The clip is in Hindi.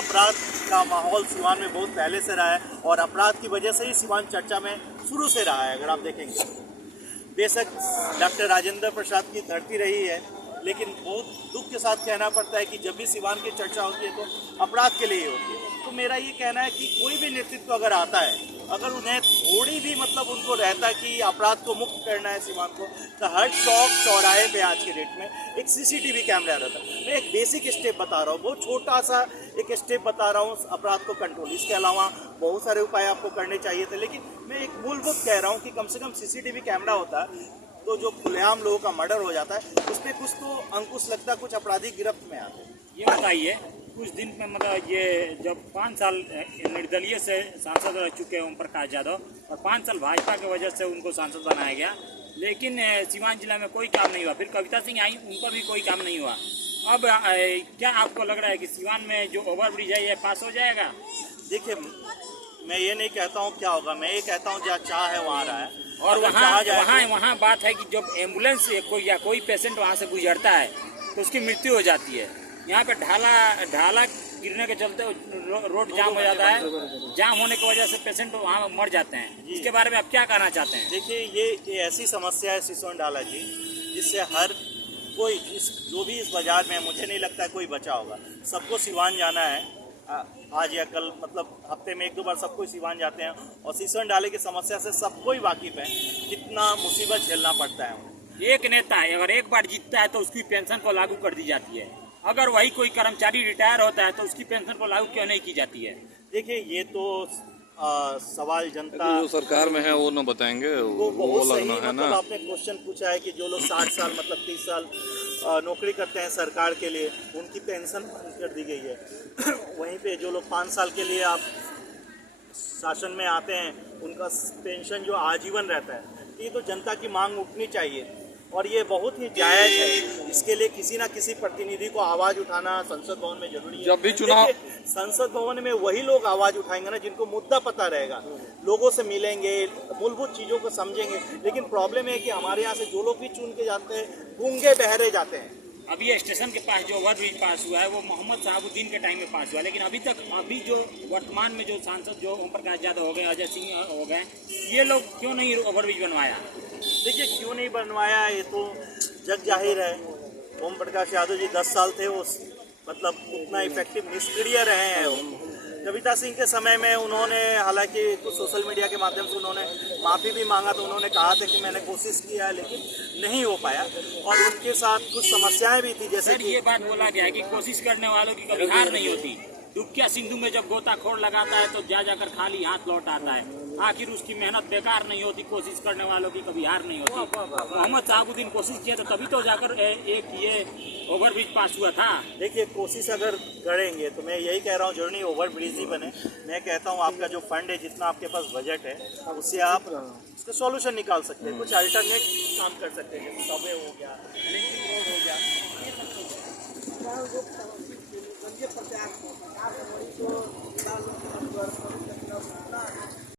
अपराध का माहौल सिवान में बहुत पहले से रहा है और अपराध की वजह से ही सिवान चर्चा में शुरू से रहा है। अगर आप देखेंगे, बेशक डॉक्टर राजेंद्र प्रसाद की धरती रही है, लेकिन बहुत दुख के साथ कहना पड़ता है कि जब भी सिवान की चर्चा होती है तो अपराध के लिए ही होती है। तो मेरा ये कहना है कि कोई भी नेतृत्व अगर आता है, अगर उन्हें थोड़ी भी उनको रहता है कि अपराध को मुक्त करना है सिवान को, तो हर चौक चौराहे पे आज के डेट में एक सीसीटीवी कैमरा रहता है। मैं एक बेसिक स्टेप बता रहा हूँ, बहुत छोटा सा एक स्टेप बता रहा हूँ अपराध को कंट्रोल। इसके अलावा बहुत सारे उपाय आपको करने चाहिए थे, लेकिन मैं एक मूलभूत कह रहा हूँ कि कम से कम सीसीटीवी कैमरा होता है तो जो खुलेआम लोगों का मर्डर हो जाता है उस पर कुछ तो अंकुश लगता है, कुछ अपराधी गिरफ्त में आते हैं। ये बताइए, कुछ दिन में मतलब ये जब 5 साल निर्दलीय से सांसद रह चुके हैं ओम प्रकाश यादव और 5 साल भाजपा की वजह से उनको सांसद बनाया गया, लेकिन सिवान जिला में कोई काम नहीं हुआ। फिर कविता सिंह आई, उनका भी कोई काम नहीं हुआ। अब क्या आपको लग रहा है कि सिवान में जो ओवरब्रिज है ये पास हो जाएगा? देखिए, मैं ये नहीं कहता हूँ क्या होगा, मैं ये कहता हूँ जहाँ चाह है वहाँ रहा है। और वहाँ बात है कि जब एम्बुलेंस कोई पेशेंट वहाँ से गुजरता है तो उसकी मृत्यु हो जाती है। यहाँ पे ढाला गिरने के चलते रोड जाम हो जाता है, जाम होने की वजह से पेशेंट वहाँ मर जाते हैं। इसके बारे में आप क्या कहना चाहते हैं? देखिए, ये ऐसी समस्या है सिसोन ढाला जी, जिससे हर कोई जो भी इस बाजार में है, मुझे नहीं लगता है कोई बचा होगा। सबको सिवान जाना है आज या कल, मतलब हफ्ते में 1-2 बार सबको सिवान जाते हैं और सीसोन ढाले की समस्या से सबको ही वाकिफ है कितना मुसीबत झेलना पड़ता है। एक नेता है, अगर एक बार जीतता है तो उसकी पेंशन को लागू कर दी जाती है। अगर वही कोई कर्मचारी रिटायर होता है तो उसकी पेंशन को लागू क्यों नहीं की जाती है? देखिए, ये तो सवाल जनता जो सरकार में है वो न बताएंगे, वो लगना है ना। आपने क्वेश्चन पूछा है कि जो लोग 60 साल मतलब 30 साल नौकरी करते हैं सरकार के लिए, उनकी पेंशन बंद कर दी गई है। वहीं पे जो लोग 5 साल के लिए आप शासन में आते हैं, उनका पेंशन जो आजीवन रहता है, ये तो जनता की मांग उठनी चाहिए और ये बहुत ही जायज़ है। इसके लिए किसी ना किसी प्रतिनिधि को आवाज़ उठाना संसद भवन में जरूरी है। जब भी चुनाव, संसद भवन में वही लोग आवाज़ उठाएंगे ना जिनको मुद्दा पता रहेगा, लोगों से मिलेंगे, मूलभूत चीज़ों को समझेंगे। लेकिन प्रॉब्लम है कि हमारे यहाँ से जो लोग भी चुन के जाते हैं गूंगे बहरे जाते हैं। अभी ये स्टेशन के पास जो ओवरब्रिज पास हुआ है वो मोहम्मद शहाबुद्दीन के टाइम में पास हुआ, लेकिन अभी जो वर्तमान में जो सांसद जो ओम प्रकाश यादव हो गए, अजय सिंह हो गए, ये लोग क्यों नहीं ओवरब्रिज बनवाया? देखिए, क्यों नहीं बनवाया ये तो जग जाहिर है। ओम प्रकाश यादव जी 10 साल थे, वो मतलब उतना इफेक्टिव निष्क्रिय रहे हैं। वो कविता सिंह के समय में उन्होंने हालांकि कुछ सोशल मीडिया के माध्यम से उन्होंने माफ़ी भी मांगा, तो उन्होंने कहा था कि मैंने कोशिश किया है लेकिन नहीं हो पाया और उनके साथ कुछ समस्याएं भी थी। जैसे कि ये बात बोला गया है कि कोशिश करने वालों की कभी हार नहीं होती। दुखिया सिंधु में जब गोताखोर लगाता है तो जाकर खाली हाथ लौट आता है। आखिर उसकी मेहनत बेकार नहीं होती, कोशिश करने वालों की कभी हार नहीं होती। मोहम्मद शहाबुद्दीन कोशिश किया था तभी तो जाकर एक ये ओवरब्रिज पास हुआ था। देखिए, कोशिश अगर करेंगे तो मैं यही कह रहा हूँ जरूर नहीं ओवरब्रिज ही बने। मैं कहता हूँ आपका जो फंड है, जितना आपके पास बजट है, उससे आप उसका सॉल्यूशन निकाल सकते हैं, कुछ अल्टरनेट काम कर सकते हैं, जैसे सबवे हो गया,